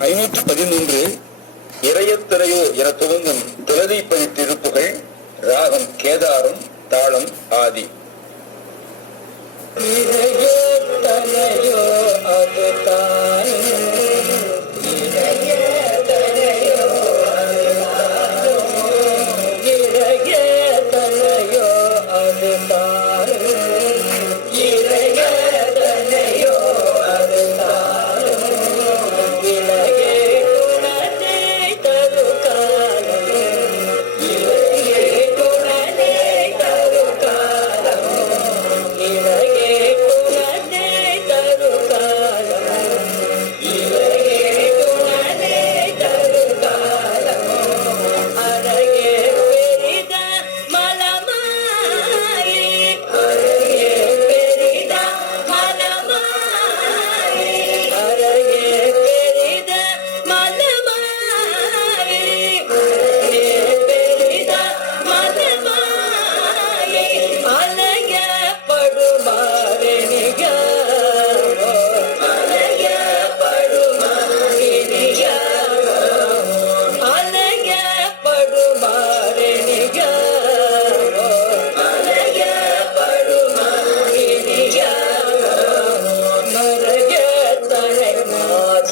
ஐநூற்று பதிமூன்று இறையத்திரையோ என துவங்கும் துளதிப்பதி திருப்புகள் ராகம் கேதாரம் தாளம் ஆதி.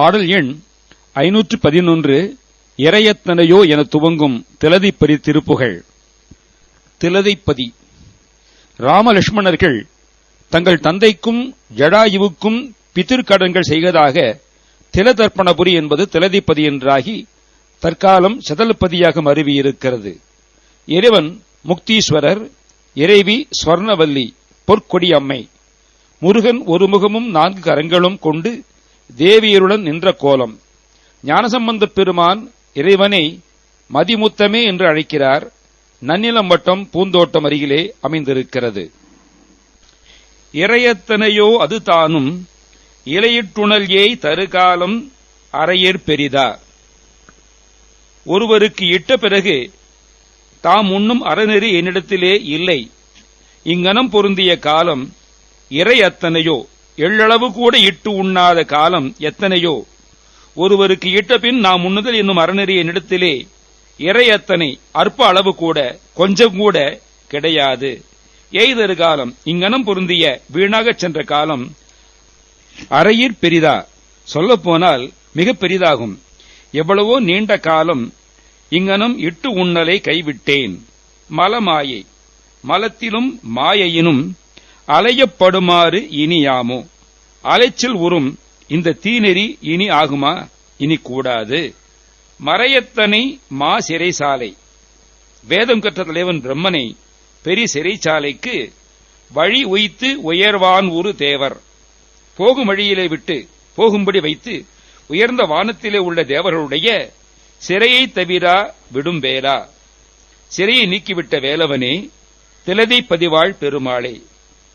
பாடல் எண் ஐநூற்று பதினொன்று இறையத்தனையோ என துவங்கும் திலதிப்பதி திருப்புகழ் திலதைப்பதி. ராமலட்சுமணர்கள் தங்கள் தந்தைக்கும் ஜடாயுவுக்கும் பிதிர்க்கடன்கள் செய்வதாக திலதர்ப்பணபுரி என்பது திலதிப்பதி என்றாகி தற்காலம் சதலப்பதியாக மருவியிருக்கிறது இறைவன் முக்தீஸ்வரர் இறைவி ஸ்வர்ணவல்லி பொற்கொடி அம்மை. முருகன் ஒரு முகமும் நான்கு கரங்களும் கொண்டு தேவியருடன் நின்ற கோலம். ஞானசம்பந்தப் பெருமான் இறைவனை மதிமுத்தமே என்று அழைக்கிறார். நன்னிலம் வட்டம் பூந்தோட்டம் அருகிலே அமைந்திருக்கிறது. இறையத்தனையோ அது தானும் இலையிட்டுணல் ஏய் தருகாலம் அறையேற் பெரிதா. ஒருவருக்கு இட்ட பிறகு தாம் உண்ணும் அறநெறி என்னிடத்திலே இல்லை. இங்கனம் பொருந்திய காலம் இறை அத்தனையோ எள்ளளவு கூட இட்டு உண்ணாத காலம் எத்தனையோ? ஒருவருக்கு இட்ட பின் நாம் உண்ணுதல் என்னும் அறநெறி என்னிடத்திலே இறை அத்தனை அற்ப அளவு கூட கொஞ்சம் கூட கிடையாது. எய்தரு காலம் இங்கனம் பொருந்திய வீணாகச் சென்ற காலம் அறையிற் பெரிதா. சொல்லப்போனால் மிக பெரிதாகும். எவ்வளவோ நீண்ட காலம் இங்கனம் இட்டு உண்ணலை கைவிட்டேன். மலமாயை மலத்திலும் மாயையினும் அலையப்படுமாறு இனியாமோ அலைச்சல் உறும். இந்த தீநெறி இனி ஆகுமா? இனி கூடாது. மறையத்தனை மா சிறைசாலை வேதம் கற்ற தலைவன் பிரம்மனை பெரிய சிறைச்சாலைக்கு வழி உய்த்து உயர்வான் ஒரு தேவர். போகும் வழியிலே விட்டு போகும்படி வைத்து உயர்ந்த வானத்திலே உள்ள தேவர்களுடைய சிறையை தவிரா விடும் வேலா சிறையை நீக்கிவிட்ட வேலவனே திலதை பதிவாள் பெருமாளே.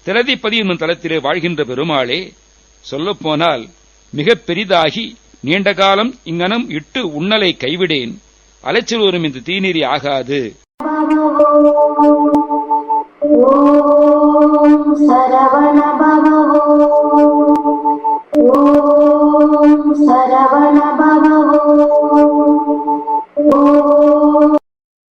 திரதிப்பதி என்னும் தலத்திலே வாழ்கின்ற பெருமாளே சொல்லப்போனால் மிகப் பெரிதாகி நீண்ட காலம் இங்கனம் இட்டு உண்ணலை கைவிடேன். அலைச்சல் வரும் இந்த தீநீரி ஆகாது. சரவணப